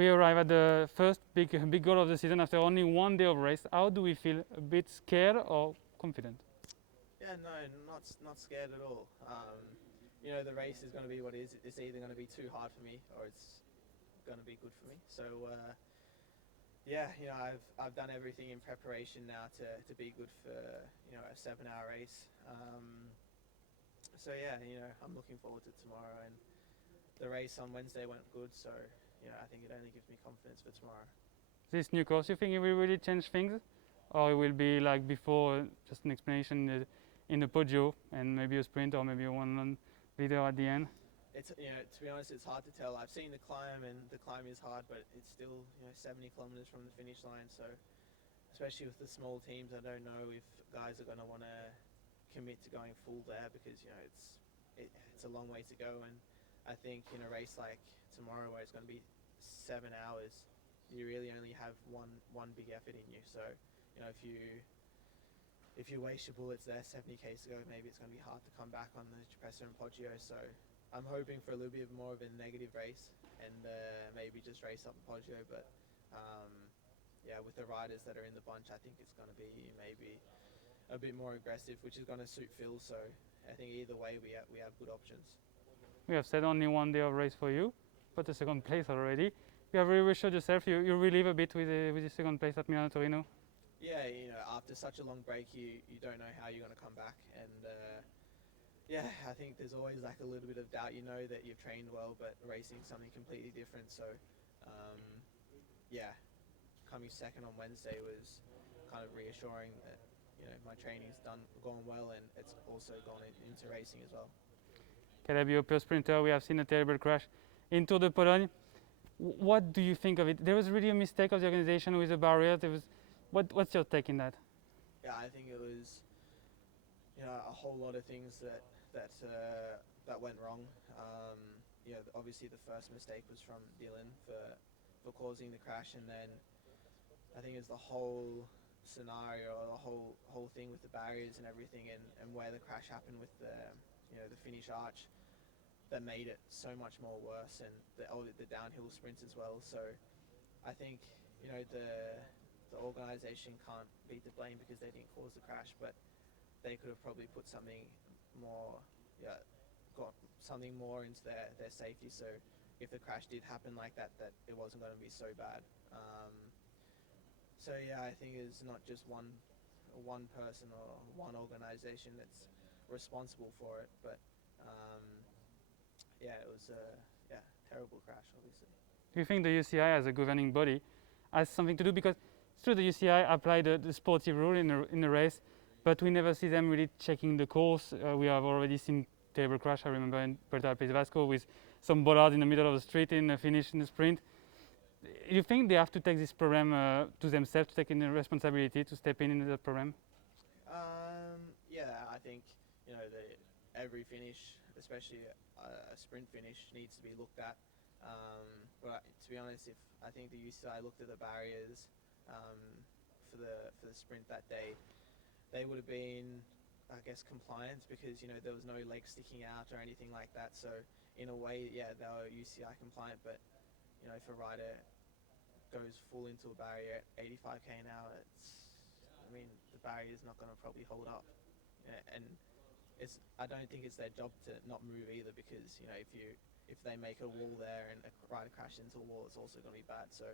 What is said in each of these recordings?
We arrive at the first big goal of the season after only one day of race. How do we feel? A bit scared or confident? Yeah, no, not scared at all. You know, the race is going to be what it is. It's either going to be too hard for me or it's going to be good for me. So yeah, you know, I've done everything in preparation now to be good for a 7 hour race. So yeah, you know, I'm looking forward to tomorrow, and the race on Wednesday went good. So you know, I think it only gives me confidence for tomorrow. This new course, you think it will really change things? Or it will be like before, just an explanation in the Poggio and maybe a sprint or maybe a one leader at the end? It's to be honest, it's hard to tell. I've seen the climb, and the climb is hard, but it's still 70 kilometers from the finish line. So especially with the small teams, I don't know if guys are going to want to commit to going full there because it's a long way to go. And I think in a race like tomorrow, where it's going to be 7 hours, you really only have one big effort in you. So you know, if you waste your bullets there 70 k's to go, maybe it's going to be hard to come back on the Cipressa and Poggio. So I'm hoping for a little bit more of a negative race and maybe just race up in Poggio. But yeah, with the riders that are in the bunch, I think it's going to be maybe a bit more aggressive, which is going to suit Phil. So I think either way, we have good options. We have said only one day of race for you, but the second place already. You have really reassured yourself. You relieve a bit with the second place at Milano-Torino. Yeah, you know, after such a long break, you don't know how you're going to come back, and yeah, I think there's always like a little bit of doubt. You know that you've trained well, but racing something completely different. So yeah, coming second on Wednesday was kind of reassuring that my training's gone well, and it's also gone into racing as well. Caleb, you're a pure sprinter. We have seen a terrible crash in Tour de Pologne. What do you think of it? There was really a mistake of the organization with the barrier. What's your take in that? Yeah, I think it was a whole lot of things that went wrong. Obviously the first mistake was from Dylan for causing the crash, and then I think it's the whole scenario, or the whole thing with the barriers and everything, and where the crash happened with the finish arch, that made it so much more worse, and the downhill sprints as well. So I think the organisation can't be to blame because they didn't cause the crash, but they could have probably put something more, got something more into their safety. So if the crash did happen like that it wasn't going to be so bad. So yeah, I think it's not just one person or one organisation that's responsible for it, but yeah, it was a terrible crash, obviously. Do you think the UCI as a governing body has something to do? Because through the UCI apply the sportive rule in the race, but we never see them really checking the course. We have already seen terrible crash. I remember in Puerto del País Vasco with some bollards in the middle of the street in the finish in the sprint. You think they have to take this problem to themselves, to take in the responsibility to step in the problem? Yeah, I think every finish, especially a sprint finish, needs to be looked at. But to be honest, if I think the UCI looked at the barriers for the sprint that day, they would have been, I guess, compliant because there was no leg sticking out or anything like that. So in a way, yeah, they were UCI compliant. But if a rider goes full into a barrier at 85 k an hour, the barrier is not going to probably hold up. And I don't think it's their job to not move either, because if they make a wall there and a rider crashes into a wall, it's also going to be bad. So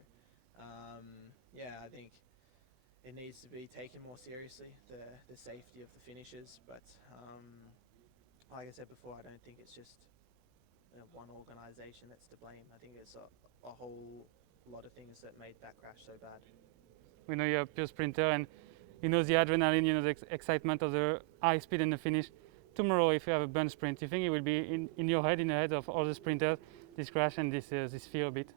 yeah, I think it needs to be taken more seriously, the safety of the finishers. But like I said before, I don't think it's just one organisation that's to blame. I think it's a whole lot of things that made that crash so bad. We know you're a pure sprinter, and you know the adrenaline, the excitement of the high speed in the finish. Tomorrow, if you have a bunch sprint, do you think it will be in your head, in the head of all the sprinters, this crash and this fear a bit?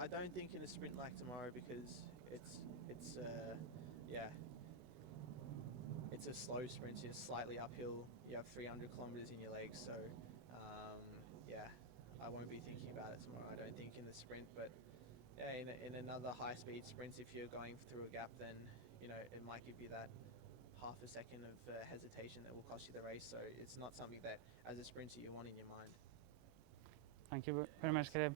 I don't think in a sprint like tomorrow, because it's a slow sprint. It's slightly uphill. You have 300 kilometers in your legs, so yeah, I won't be thinking about it tomorrow. I don't think in the sprint, but yeah, in another high-speed sprint, if you're going through a gap, then it might give you that half a second of hesitation that will cost you the race. So it's not something that, as a sprinter, you want in your mind. Thank you very much, Caleb.